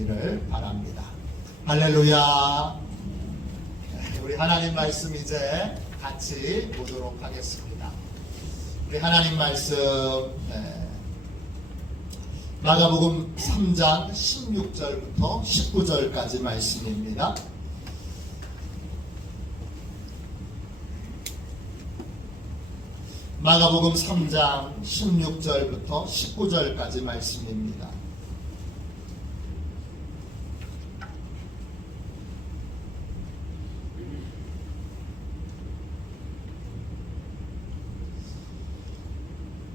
기를 바랍니다. 할렐루야. 우리 하나님 말씀 이제 같이 보도록 하겠습니다. 우리 하나님 말씀 마가복음 3장 16절부터 19절까지 말씀입니다. 마가복음 3장 16절부터 19절까지 말씀입니다.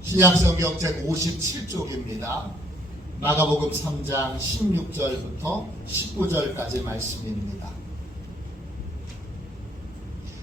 신약성경 제57쪽입니다. 마가복음 3장 16절부터 19절까지 말씀입니다.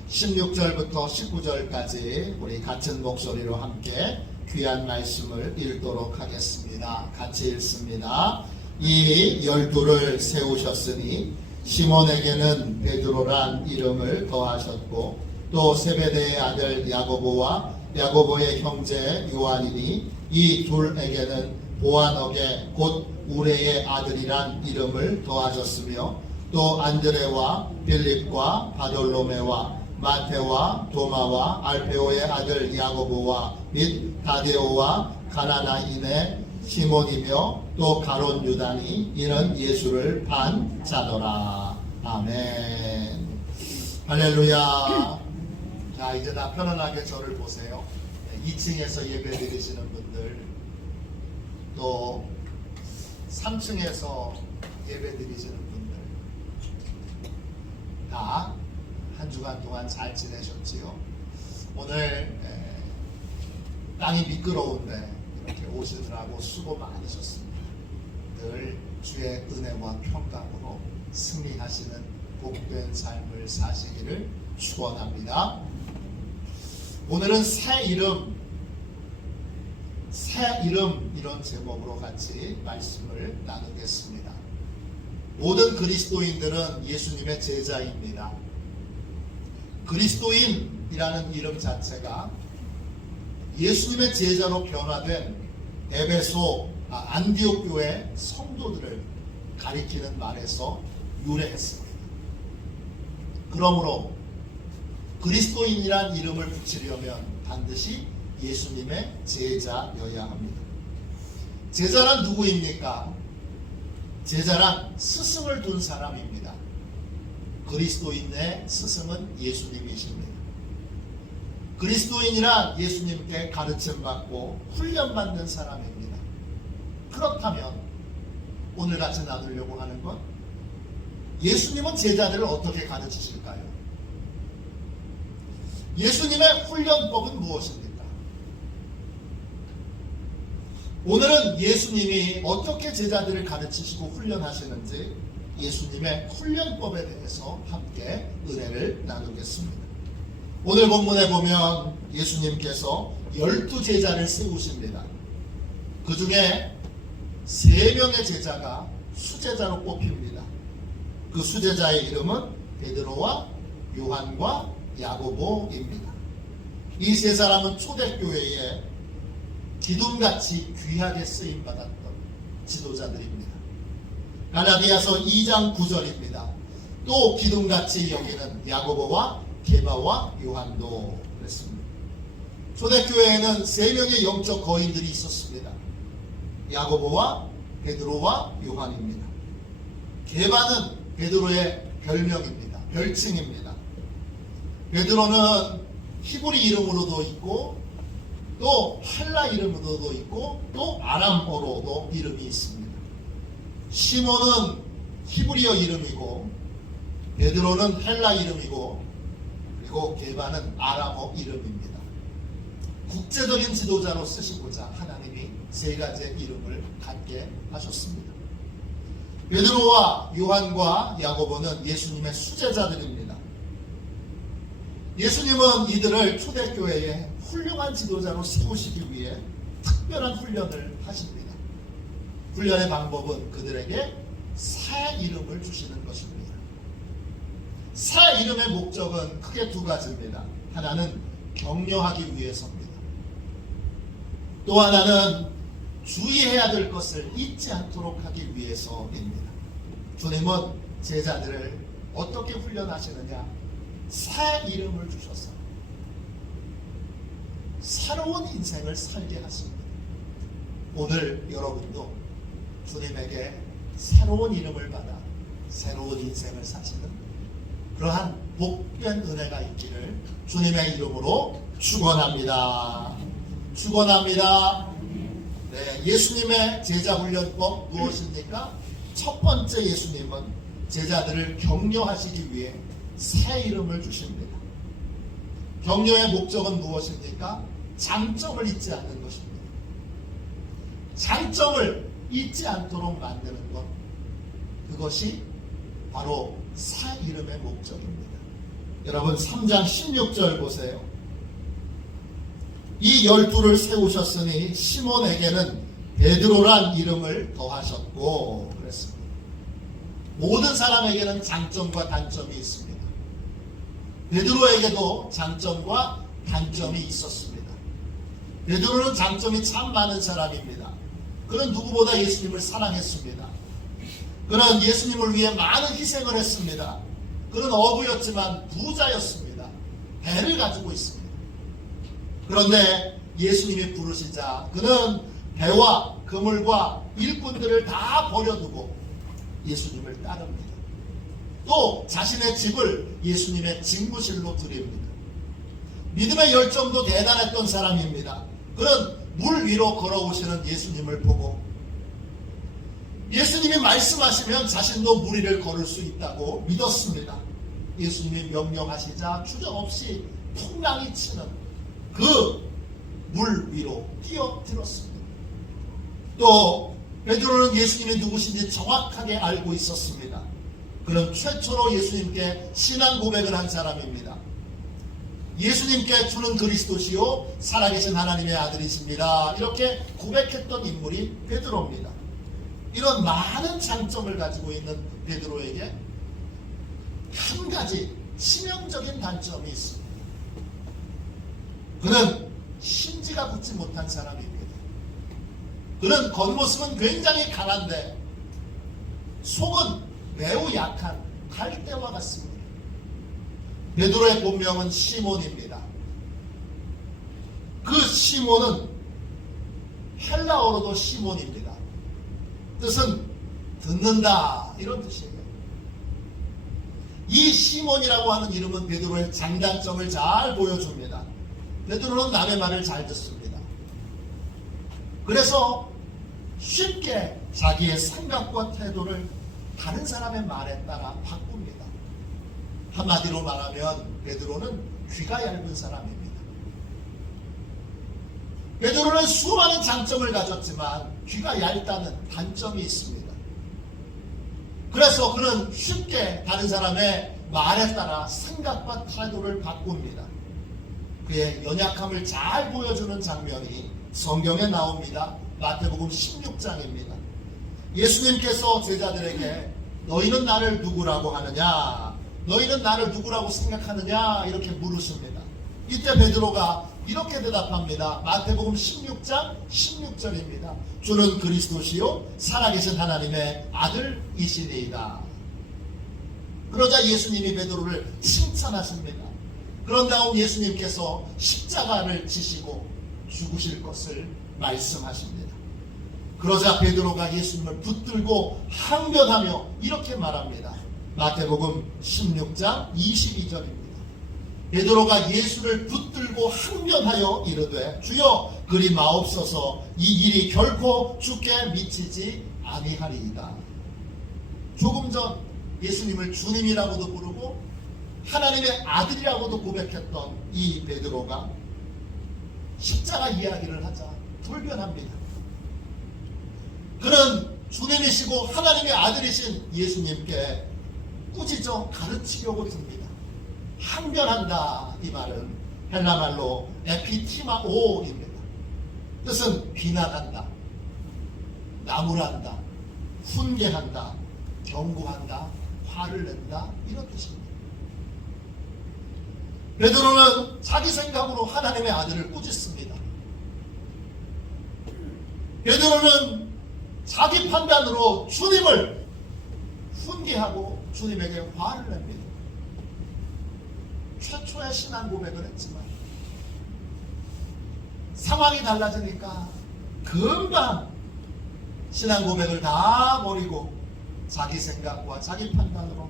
16절부터 19절까지 우리 같은 목소리로 함께 귀한 말씀을 읽도록 하겠습니다. 같이 읽습니다. 이 12를 세우셨으니 시몬에게는 베드로란 이름을 더하셨고 또 세베대의 아들 야고보와 야고보의 형제 요한이니 이 둘에게는 보아너게 곧 우레의 아들이란 이름을 더하셨으며 또 안드레와 빌립과 바돌로메와 마테와 도마와 알페오의 아들 야고보와 및 다데오와 가나나인의 시몬이며 또 가롯 유다니 이는 예수를 반 자더라. 아멘. 할렐루야. 자, 이제 다 편안하게 저를 보세요. 2층에서 예배 드리시는 분들, 또 3층에서 예배 드리시는 분들, 다 한 주간 동안 잘 지내셨지요? 오늘 땅이 미끄러운데 이렇게 오시느라고 수고 많으셨습니다. 늘 주의 은혜와 평강으로 승리하시는 복된 삶을 사시기를 축원합니다. 오늘은 새 이름 이런 제목으로 같이 말씀을 나누겠습니다. 모든 그리스도인들은 예수님의 제자입니다. 그리스도인이라는 이름 자체가 예수님의 제자로 변화된 에베소 안디옥 교회 성도들을 가리키는 말에서 유래했습니다. 그러므로 그리스도인이란 이름을 붙이려면 반드시 예수님의 제자여야 합니다. 제자란 누구입니까? 제자란 스승을 둔 사람입니다. 그리스도인의 스승은 예수님이십니다. 그리스도인이란 예수님께 가르침받고 훈련받는 사람입니다. 그렇다면 오늘 같이 나누려고 하는 건 예수님은 제자들을 어떻게 가르치실까요? 예수님의 훈련법은 무엇입니까? 오늘은 예수님이 어떻게 제자들을 가르치시고 훈련하시는지 예수님의 훈련법에 대해서 함께 은혜를 나누겠습니다. 오늘 본문에 보면 예수님께서 12제자를 세우십니다. 그 중에 3명의 제자가 수제자로 뽑힙니다. 그 수제자의 이름은 베드로와 요한과 야고보입니다. 이 세 사람은 초대교회에 기둥같이 귀하게 쓰임받았던 지도자들입니다. 갈라디아서 2장 9절입니다. 또 기둥같이 여기는 야고보와 게바와 요한도 그랬습니다. 초대교회에는 3명의 영적 거인들이 있었습니다. 야고보와 베드로와 요한입니다. 게바는 베드로의 별명입니다. 별칭입니다. 베드로는 히브리 이름으로도 있고 또 헬라 이름으로도 있고 또 아람어로도 이름이 있습니다. 시몬은 히브리어 이름이고 베드로는 헬라 이름이고 그리고 게바는 아람어 이름입니다. 국제적인 지도자로 쓰시고자 하나님이 3가지의 이름을 갖게 하셨습니다. 베드로와 요한과 야고보는 예수님의 수제자들입니다. 예수님은 이들을 초대교회에 훌륭한 지도자로 세우시기 위해 특별한 훈련을 하십니다. 훈련의 방법은 그들에게 새 이름을 주시는 것입니다. 새 이름의 목적은 크게 2가지입니다. 하나는 격려하기 위해서입니다. 또 하나는 주의해야 될 것을 잊지 않도록 하기 위해서입니다. 주님은 제자들을 어떻게 훈련하시느냐? 새 이름을 주셔서 새로운 인생을 살게 하십니다. 오늘 여러분도 주님에게 새로운 이름을 받아 새로운 인생을 사시는 그러한 복된 은혜가 있기를 주님의 이름으로 축원합니다. 축원합니다. 네, 예수님의 제자 훈련법 무엇입니까? 첫 번째, 예수님은 제자들을 격려하시기 위해 새 이름을 주십니다. 격려의 목적은 무엇입니까? 장점을 잊지 않는 것입니다. 장점을 잊지 않도록 만드는 것, 그것이 바로 새 이름의 목적입니다. 여러분 3장 16절 보세요. 이 12를 세우셨으니 시몬에게는 베드로란 이름을 더하셨고 그랬습니다. 모든 사람에게는 장점과 단점이 있습니다. 베드로에게도 장점과 단점이 있었습니다. 베드로는 장점이 참 많은 사람입니다. 그는 누구보다 예수님을 사랑했습니다. 그는 예수님을 위해 많은 희생을 했습니다. 그는 어부였지만 부자였습니다. 배를 가지고 있습니다. 그런데 예수님이 부르시자 그는 배와 그물과 일꾼들을 다 버려두고 예수님을 따릅니다. 또 자신의 집을 예수님의 직무실로 드립니다. 믿음의 열정도 대단했던 사람입니다. 그는 물 위로 걸어오시는 예수님을 보고 예수님이 말씀하시면 자신도 물 위를 걸을 수 있다고 믿었습니다. 예수님이 명령하시자 주저없이 풍랑이 치는 그 물 위로 뛰어들었습니다. 또 베드로는 예수님이 누구신지 정확하게 알고 있었습니다. 그는 최초로 예수님께 신앙 고백을 한 사람입니다. 예수님께 주는 그리스도시요 살아계신 하나님의 아들이십니다. 이렇게 고백했던 인물이 베드로입니다. 이런 많은 장점을 가지고 있는 베드로에게 한 가지 치명적인 단점이 있습니다. 그는 심지가 붙지 못한 사람입니다. 그는 겉모습은 굉장히 강한데 속은 매우 약한 갈대와 같습니다. 베드로의 본명은 시몬입니다. 그 시몬은 헬라어로도 시몬입니다. 뜻은 듣는다 이런 뜻이에요. 이 시몬이라고 하는 이름은 베드로의 장단점을 잘 보여줍니다. 베드로는 남의 말을 잘 듣습니다. 그래서 쉽게 자기의 생각과 태도를 다른 사람의 말에 따라 바꿉니다. 한마디로 말하면 베드로는 귀가 얇은 사람입니다. 베드로는 수많은 장점을 가졌지만 귀가 얇다는 단점이 있습니다. 그래서 그는 쉽게 다른 사람의 말에 따라 생각과 태도를 바꿉니다. 그의 연약함을 잘 보여주는 장면이 성경에 나옵니다. 마태복음 16장입니다. 예수님께서 제자들에게 너희는 나를 누구라고 하느냐? 너희는 나를 누구라고 생각하느냐? 이렇게 물으십니다. 이때 베드로가 이렇게 대답합니다. 마태복음 16장 16절입니다. 주는 그리스도시요 살아계신 하나님의 아들이시니이다. 그러자 예수님이 베드로를 칭찬하십니다. 그런 다음 예수님께서 십자가를 지시고 죽으실 것을 말씀하십니다. 그러자 베드로가 예수님을 붙들고 항변하며 이렇게 말합니다. 마태복음 16장 22절입니다. 베드로가 예수를 붙들고 항변하여 이르되 주여 그리 마옵소서 이 일이 결코 주께 미치지 아니하리이다. 조금 전 예수님을 주님이라고도 부르고 하나님의 아들이라고도 고백했던 이 베드로가 십자가 이야기를 하자 돌변합니다. 그는 주님이시고 하나님의 아들이신 예수님께 꾸짖어 가르치려고 듭니다. 항변한다 이 말은 헬라말로 에피티마오입니다. 뜻은 비난한다, 나무란다, 훈계한다, 경고한다, 화를 낸다 이런 뜻입니다. 베드로는 자기 생각으로 하나님의 아들을 꾸짖습니다. 베드로는 자기 판단으로 주님을 훈계하고 주님에게 화를 냅니다. 최초의 신앙 고백을 했지만 상황이 달라지니까 금방 신앙 고백을 다 버리고 자기 생각과 자기 판단으로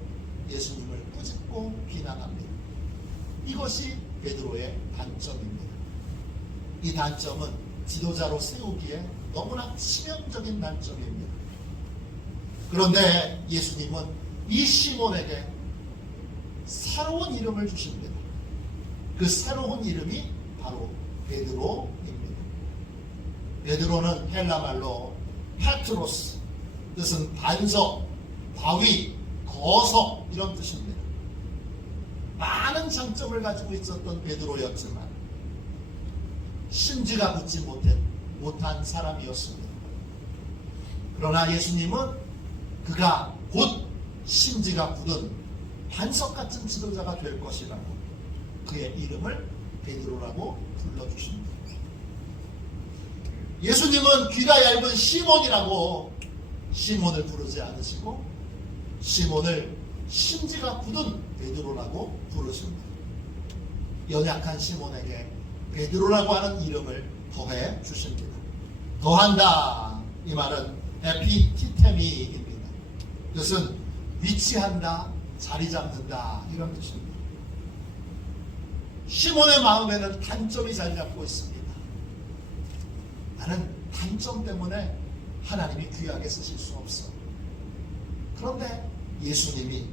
예수님을 꾸짖고 비난합니다. 이것이 베드로의 단점입니다. 이 단점은 지도자로 세우기에 너무나 치명적인 단점입니다. 그런데 예수님은 이 시몬에게 새로운 이름을 주십니다. 그 새로운 이름이 바로 베드로입니다. 베드로는 헬라말로 페트로스, 뜻은 반석, 바위, 거석 이런 뜻입니다. 많은 장점을 가지고 있었던 베드로였지만 심지가 붙지 못한 사람이었습니다. 그러나 예수님은 그가 곧 심지가 굳은 반석 같은 지도자가 될 것이라고 그의 이름을 베드로라고 불러주십니다. 예수님은 귀가 얇은 시몬이라고 시몬을 부르지 않으시고 시몬을 심지가 굳은 베드로라고 부르십니다. 연약한 시몬에게 베드로라고 하는 이름을 더해 주십니다. 더한다, 이 말은 에피티테미입니다. 뜻은 위치한다, 자리 잡는다 이런 뜻입니다. 시몬의 마음에는 단점이 자리 잡고 있습니다. 나는 단점 때문에 하나님이 귀하게 쓰실 수 없어. 그런데 예수님이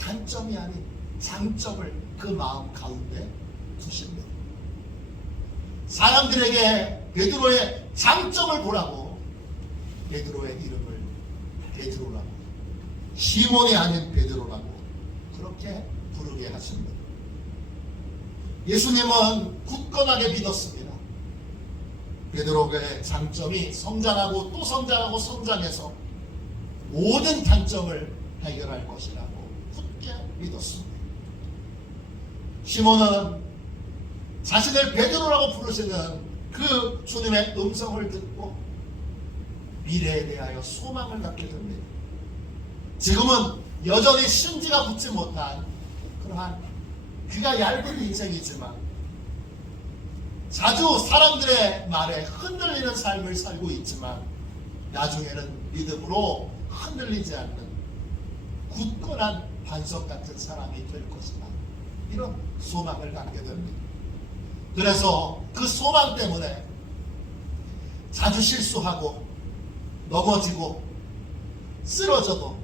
단점이 아닌 장점을 그 마음 가운데 두십니다. 사람들에게 베드로의 장점을 보라고 베드로의 이름을 베드로라고, 시몬이 아닌 베드로라고 그렇게 부르게 하십니다. 예수님은 굳건하게 믿었습니다. 베드로의 장점이 성장하고 또 성장하고 성장해서 모든 단점을 해결할 것이라고 굳게 믿었습니다. 시몬은 자신을 베드로라고 부르시는 그 주님의 음성을 듣고 미래에 대하여 소망을 갖게 됩니다. 지금은 여전히 심지가 붙지 못한 그러한 귀가 얇은 인생이지만 자주 사람들의 말에 흔들리는 삶을 살고 있지만 나중에는 믿음으로 흔들리지 않는 굳건한 반석 같은 사람이 될 것이다. 이런 소망을 갖게 됩니다. 그래서 그 소망 때문에 자주 실수하고 넘어지고 쓰러져도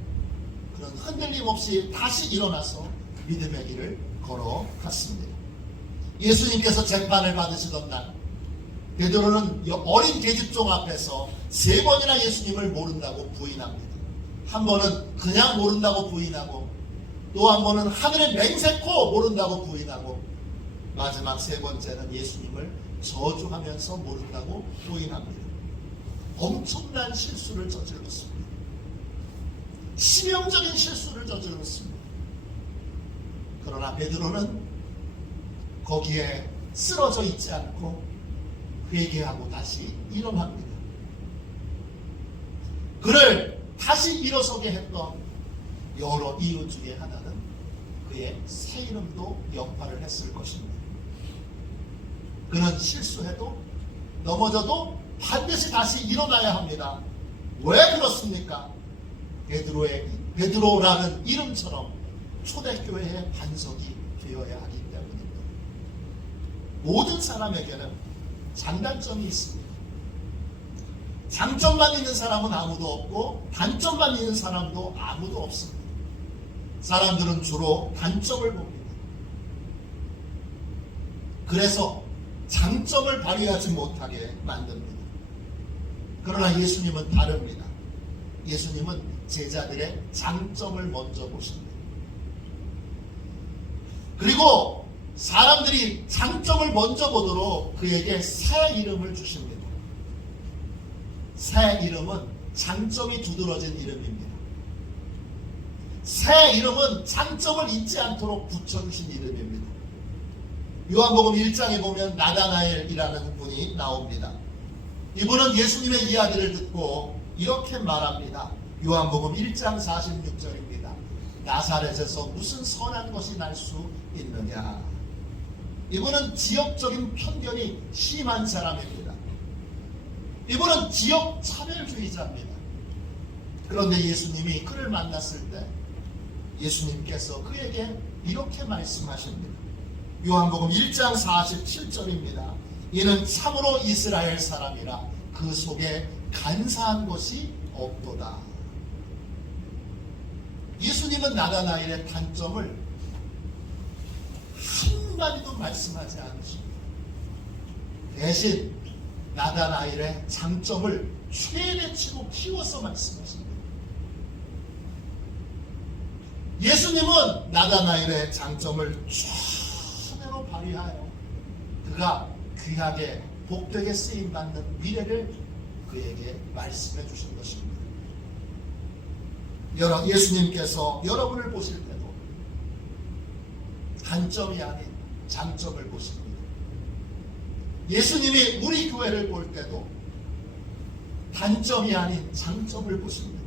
그런 흔들림 없이 다시 일어나서 믿음의 길을 걸어갔습니다. 예수님께서 재판을 받으시던 날 베드로는 어린 계집종 앞에서 3번이나 예수님을 모른다고 부인합니다. 한 번은 그냥 모른다고 부인하고 또 한 번은 하늘에 맹세코 모른다고 부인하고 마지막 3번째는 예수님을 저주하면서 모른다고 부인합니다. 엄청난 실수를 저질렀습니다. 치명적인 실수를 저질렀습니다. 그러나 베드로는 거기에 쓰러져 있지 않고 회개하고 다시 일어납니다. 그를 다시 일어서게 했던 여러 이유 중에 하나는 그의 새 이름도 역할을 했을 것입니다. 그는 실수해도 넘어져도 반드시 다시 일어나야 합니다. 왜 그렇습니까? 베드로라는 이름처럼 초대교회의 반석이 되어야 하기 때문입니다. 모든 사람에게는 장단점이 있습니다. 장점만 있는 사람은 아무도 없고 단점만 있는 사람도 아무도 없습니다. 사람들은 주로 단점을 봅니다. 그래서 장점을 발휘하지 못하게 만듭니다. 그러나 예수님은 다릅니다. 예수님은 제자들의 장점을 먼저 보십니다. 그리고 사람들이 장점을 먼저 보도록 그에게 새 이름을 주십니다. 새 이름은 장점이 두드러진 이름입니다. 새 이름은 장점을 잊지 않도록 붙여주신 이름입니다. 요한복음 1장에 보면 나다나엘이라는 분이 나옵니다. 이분은 예수님의 이야기를 듣고 이렇게 말합니다. 요한복음 1장 46절입니다. 나사렛에서 무슨 선한 것이 날 수 있느냐. 이분은 지역적인 편견이 심한 사람입니다. 이분은 지역 차별주의자입니다. 그런데 예수님이 그를 만났을 때 예수님께서 그에게 이렇게 말씀하십니다. 요한복음 1장 47절입니다. 이는 참으로 이스라엘 사람이라 그 속에 간사한 것이 없도다. 예수님은 나다나엘의 단점을 한마디도 말씀하지 않으십니다. 대신 나다나엘의 장점을 최대치로 키워서 말씀하십니다. 예수님은 나다나엘의 장점을 최대로 발휘하여 그가 귀하게 복되게 쓰임받는 미래를 그에게 말씀해 주신 것입니다. 예수님께서 여러분을 보실 때도 단점이 아닌 장점을 보십니다. 예수님이 우리 교회를 볼 때도 단점이 아닌 장점을 보십니다.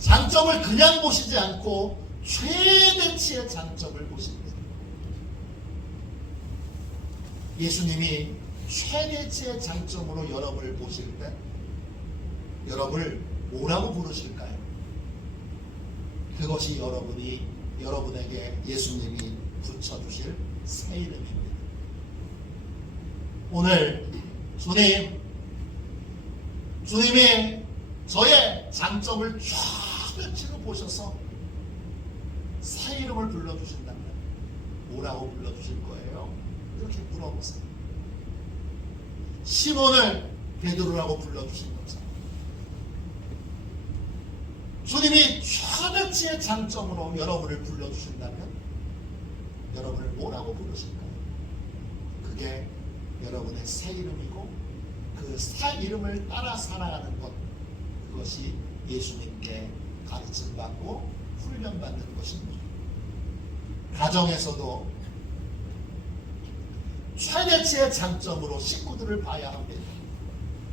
장점을 그냥 보시지 않고 최대치의 장점을 보십니다. 예수님이 최대치의 장점으로 여러분을 보실 때 여러분을 뭐라고 부르실까요? 그것이 여러분에게 예수님이 붙여주실 새 이름입니다. 오늘 주님이 저의 장점을 최대치로 보셔서 새 이름을 불러주신다면 뭐라고 불러주실 거예요? 이렇게 물어보세요. 시몬을 베드로라고 불러주신 것처럼 주님이 최대치의 장점으로 여러분을 불러주신다면 여러분을 뭐라고 부르실까요? 그게 여러분의 새 이름이고 그 새 이름을 따라 살아가는 것, 그것이 예수님께 가르침받고 훈련받는 것입니다. 가정에서도 최대치의 장점으로 식구들을 봐야 합니다.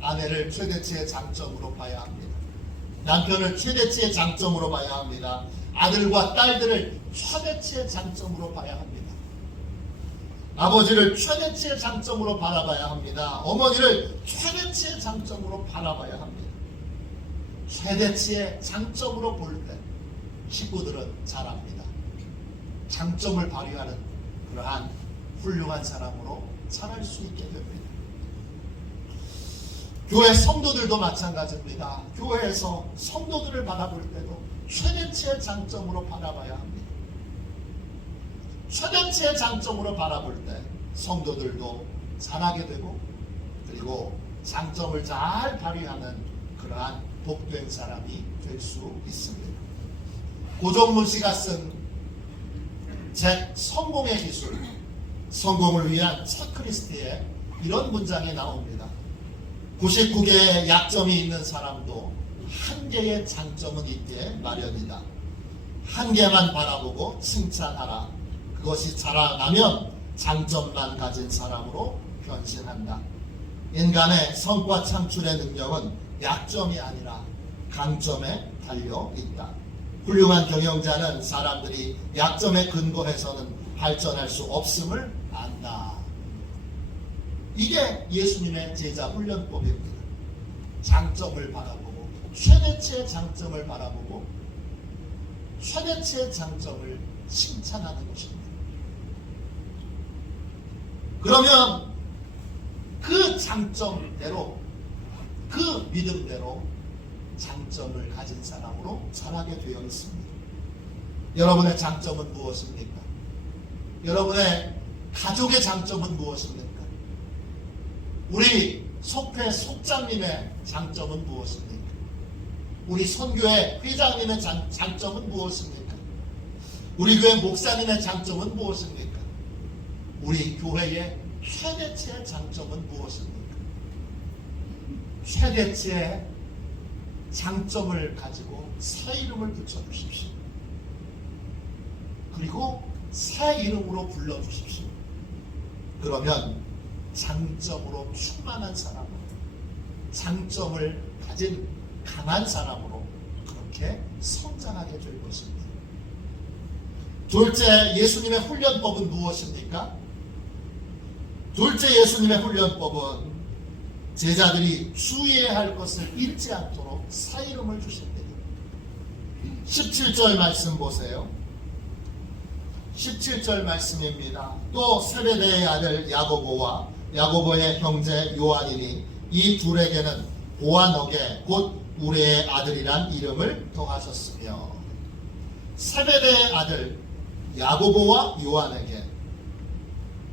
아내를 최대치의 장점으로 봐야 합니다. 남편을 최대치의 장점으로 봐야 합니다. 아들과 딸들을 최대치의 장점으로 봐야 합니다. 아버지를 최대치의 장점으로 바라봐야 합니다. 어머니를 최대치의 장점으로 바라봐야 합니다. 최대치의 장점으로 볼 때 식구들은 잘합니다. 장점을 발휘하는 그러한 훌륭한 사람으로 자랄 수 있게 됩니다. 교회 성도들도 마찬가지입니다. 교회에서 성도들을 바라볼 때도 최대치의 장점으로 바라봐야 합니다. 최대치의 장점으로 바라볼 때 성도들도 잘하게 되고 그리고 장점을 잘 발휘하는 그러한 복된 사람이 될 수 있습니다. 고종문 씨가 쓴 책 성공의 기술, 성공을 위한 체크리스트에 이런 문장이 나옵니다. 99개의 약점이 있는 사람도 한 개의 장점은 있게 마련이다. 한 개만 바라보고 칭찬하라. 그것이 자라나면 장점만 가진 사람으로 변신한다. 인간의 성과 창출의 능력은 약점이 아니라 강점에 달려 있다. 훌륭한 경영자는 사람들이 약점에 근거해서는 발전할 수 없음을 안다. 이게 예수님의 제자 훈련법입니다. 장점을 바라보고 최대치의 장점을 바라보고 최대치의 장점을 칭찬하는 것입니다. 그러면 그 장점대로 그 믿음대로 장점을 가진 사람으로 자라게 되어 있습니다. 여러분의 장점은 무엇입니까? 여러분의 가족의 장점은 무엇입니까? 우리 속회 속장님의 장점은 무엇입니까? 우리 선교회 회장님의 장점은 무엇입니까? 우리 교회 목사님의 장점은 무엇입니까? 우리 교회의 최대치의 장점은 무엇입니까? 최대치의 장점을 가지고 새 이름을 붙여주십시오. 그리고 새 이름으로 불러주십시오. 그러면 장점으로 충만한 사람으로, 장점을 가진 강한 사람으로 그렇게 성장하게 될 것입니다. 둘째, 예수님의 훈련법은 무엇입니까? 둘째 예수님의 훈련법은 제자들이 주의해야 할 것을 잃지 않도록 사이름을 주십니다. 17절 말씀 보세요. 17절 말씀입니다. 또 세베대의 아들 야고보와 야고보의 형제 요한이니 이 둘에게는 보아너게 곧 우레의 아들이란 이름을 더하셨으며, 세베대의 아들 야고보와 요한에게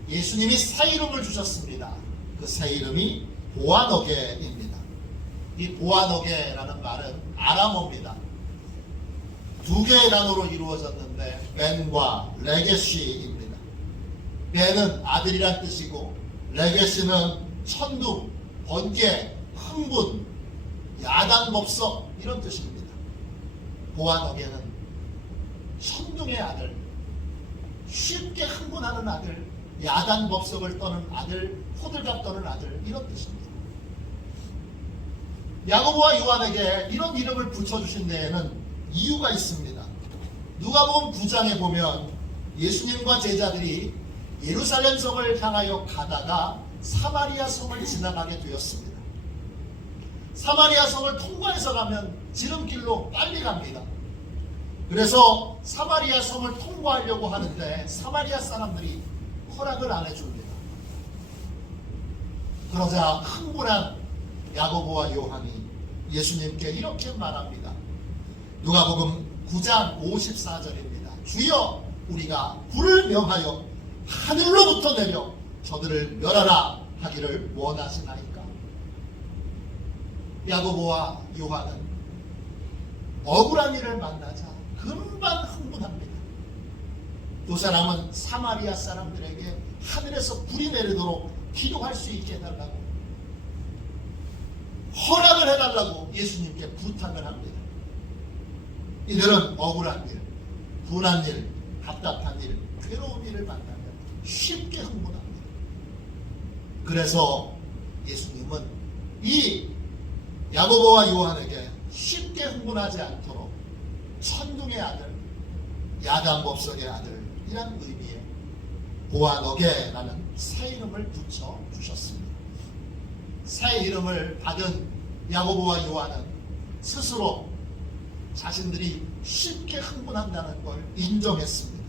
예수님이 새 이름을 주셨습니다. 그 새 이름이 보아너게입니다. 이 보아너게라는 말은 아람어입니다. 두 개의 단어로 이루어졌는데 벤과 레게시입니다. 벤은 아들이란 뜻이고 레게시는 천둥, 번개, 흥분, 야단법석 이런 뜻입니다. 보아너게는 천둥의 아들, 쉽게 흥분하는 아들, 야단법석을 떠는 아들, 호들갑 떠는 아들 이런 뜻입니다. 야고보와 요한에게 이런 이름을 붙여주신 데에는 이유가 있습니다. 누가복음 9장에 보면 예수님과 제자들이 예루살렘 성을 향하여 가다가 사마리아 성을 지나가게 되었습니다. 사마리아 성을 통과해서 가면 지름길로 빨리 갑니다. 그래서 사마리아 성을 통과하려고 하는데 사마리아 사람들이 허락을 안 해줍니다. 그러자 흥분한 야고보와 요한이 예수님께 이렇게 말합니다. 누가복음 9장 54절입니다. 주여, 우리가 불을 명하여 하늘로부터 내려 저들을 멸하라 하기를 원하시나이까? 야고보와 요한은 억울한 일을 만나자 금방 흥분합니다. 두 사람은 사마리아 사람들에게 하늘에서 불이 내리도록 기도할 수 있게 해달라고, 허락을 해달라고 예수님께 부탁을 합니다. 이들은 억울한 일, 분한 일, 답답한 일, 괴로운 일을 만나면 쉽게 흥분합니다. 그래서 예수님은 이 야고보와 요한에게 쉽게 흥분하지 않도록 천둥의 아들, 야단법석의 아들이란 의미의 보아너게라는 새 이름을 붙여 주셨습니다. 새 이름을 받은 야고보와 요한은 스스로 자신들이 쉽게 흥분한다는 걸 인정했습니다.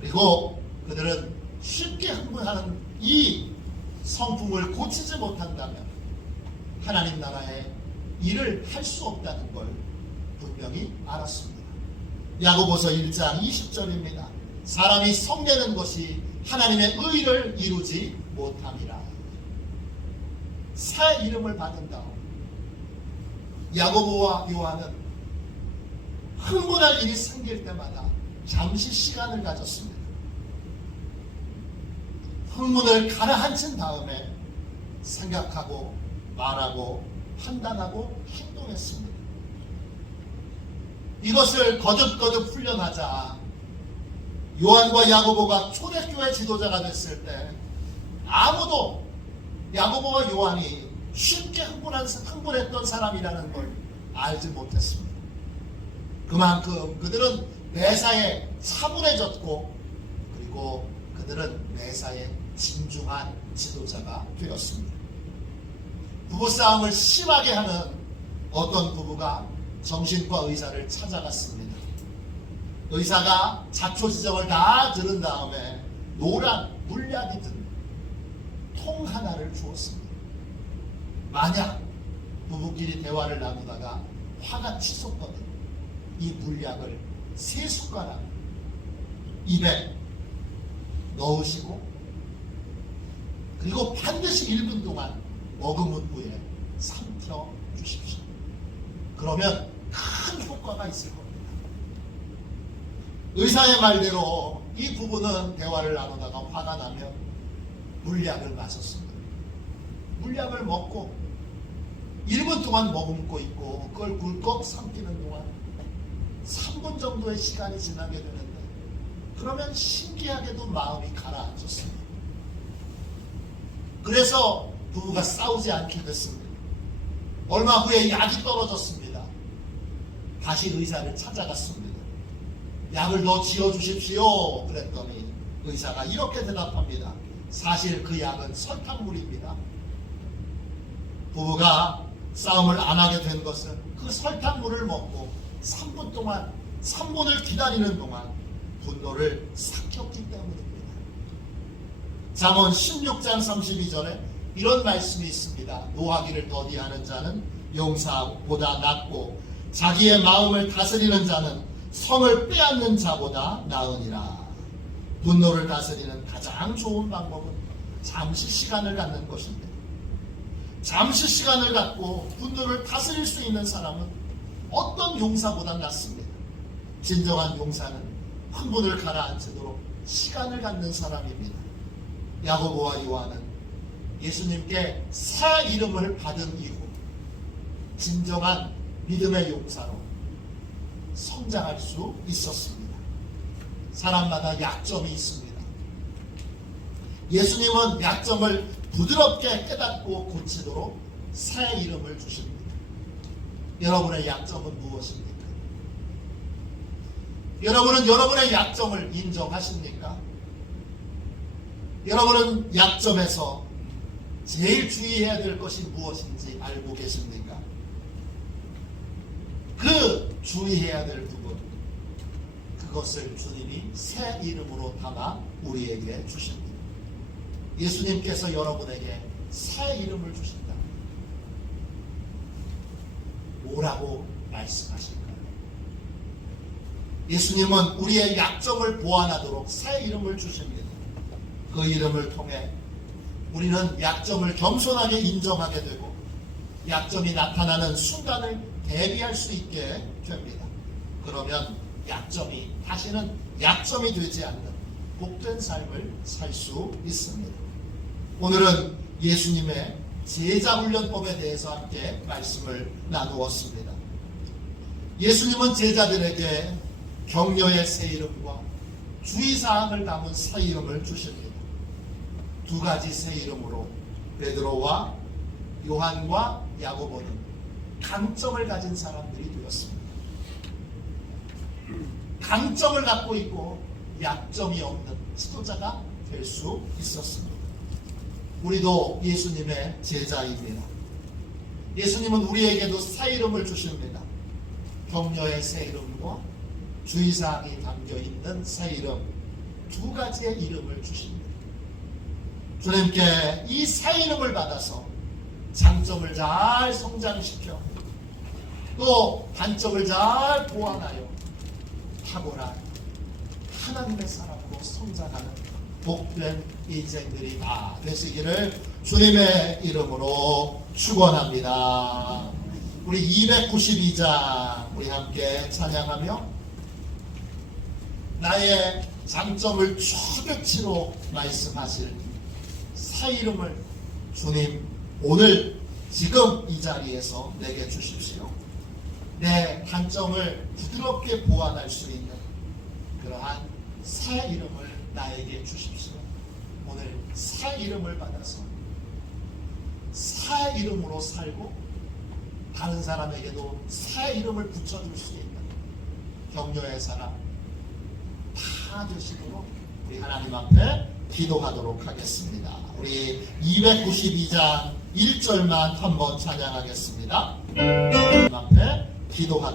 그리고 그들은 쉽게 흥분하는 이 성품을 고치지 못한다면 하나님 나라의 일을 할 수 없다는 걸 분명히 알았습니다. 야고보서 1장 20절입니다. 사람이 성내는 것이 하나님의 의를 이루지 못함이라. 새 이름을 받은 다음 야고보와 요한은 흥분할 일이 생길 때마다 잠시 시간을 가졌습니다. 흥분을 가라앉힌 다음에 생각하고 말하고 판단하고 행동했습니다. 이것을 거듭거듭 훈련하자 요한과 야고보가 초대교회 지도자가 됐을 때 아무도 야고보와 요한이 쉽게 흥분했던 사람이라는 걸 알지 못했습니다. 그만큼 그들은 매사에 차분해졌고 그리고 그들은 매사에 진중한 지도자가 되었습니다. 부부싸움을 심하게 하는 어떤 부부가 정신과 의사를 찾아갔습니다. 의사가 자초지정을 다 들은 다음에 노란 물약이 든 통 하나를 주었습니다. 만약 부부끼리 대화를 나누다가 화가 치솟거든 이 물약을 3숟가락 입에 넣으시고 그리고 반드시 1분 동안 머금은 후에 삼켜 주십시오. 그러면 큰 효과가 있을 겁니다. 의사의 말대로 이 부부는 대화를 나누다가 화가 나면 물약을 마셨습니다. 물약을 먹고 1분 동안 머금고 있고 그걸 굴꺽 삼키는 동안 3분 정도의 시간이 지나게 되는데 그러면 신기하게도 마음이 가라앉았습니다. 그래서 부부가 싸우지 않게 됐습니다. 얼마 후에 약이 떨어졌습니다. 다시 의사를 찾아갔습니다. 약을 더 지어주십시오. 그랬더니 의사가 이렇게 대답합니다. 사실 그 약은 설탕물입니다. 부부가 싸움을 안 하게 된 것은 그 설탕물을 먹고 3분을 기다리는 동안 분노를 삭혔기 때문입니다. 잠언 16장 32절에 이런 말씀이 있습니다. 노하기를 더디하는 자는 용사보다 낫고 자기의 마음을 다스리는 자는 성을 빼앗는 자보다 나으니라. 분노를 다스리는 가장 좋은 방법은 잠시 시간을 갖는 것입니다. 잠시 시간을 갖고 분노를 다스릴 수 있는 사람은 어떤 용사보다 낫습니다. 진정한 용사는 흥분을 가라앉히도록 시간을 갖는 사람입니다. 야고보와 요한은 예수님께 새 이름을 받은 이후 진정한 믿음의 용사로 성장할 수 있었습니다. 사람마다 약점이 있습니다. 예수님은 약점을 부드럽게 깨닫고 고치도록 새 이름을 주십니다. 여러분의 약점은 무엇입니까? 여러분은 여러분의 약점을 인정하십니까? 여러분은 약점에서 제일 주의해야 될 것이 무엇인지 알고 계십니까? 그 주의해야 될 부분, 그것을 주님이 새 이름으로 담아 우리에게 주십니다. 예수님께서 여러분에게 새 이름을 주신다. 뭐라고 말씀하실까요? 예수님은 우리의 약점을 보완하도록 새 이름을 주십니다. 그 이름을 통해 우리는 약점을 겸손하게 인정하게 되고 약점이 나타나는 순간을 대비할 수 있게 됩니다. 그러면 약점이 다시는 약점이 되지 않는 복된 삶을 살 수 있습니다. 오늘은 예수님의 제자훈련법에 대해서 함께 말씀을 나누었습니다. 예수님은 제자들에게 격려의 새 이름과 주의사항을 담은 새 이름을 주십니다. 두 가지 새 이름으로 베드로와 요한과 야고보는 강점을 가진 사람들이 되었습니다. 강점을 갖고 있고 약점이 없는 지도자가 될 수 있었습니다. 우리도 예수님의 제자입니다. 예수님은 우리에게도 새 이름을 주십니다. 격려의 새 이름과 주의사항이 담겨있는 새 이름, 두 가지의 이름을 주십니다. 주님께 이 새 이름을 받아서 장점을 잘 성장시켜 또 단점을 잘 보완하여 탁월한 하나님의 사람으로 성장하는 복된 인생들이 다 되시기를 주님의 이름으로 축원합니다. 우리 292장 우리 함께 찬양하며 나의 장점을 최대치로 말씀하실 새 이름을 주님 오늘 지금 이 자리에서 내게 주십시오. 내 단점을 부드럽게 보완할 수 있는 그러한 새 이름을 나에게 주십시오. 오늘 새 이름을 받아서 새 이름으로 살고 다른 사람에게도 새 이름을 붙여줄 수 있는 격려의 사람 다 되시도록 우리 하나님 앞에 기도하도록 하겠습니다. 우리 292장 1절만 한번 찬양하겠습니다. 하나님 앞에 기도하도록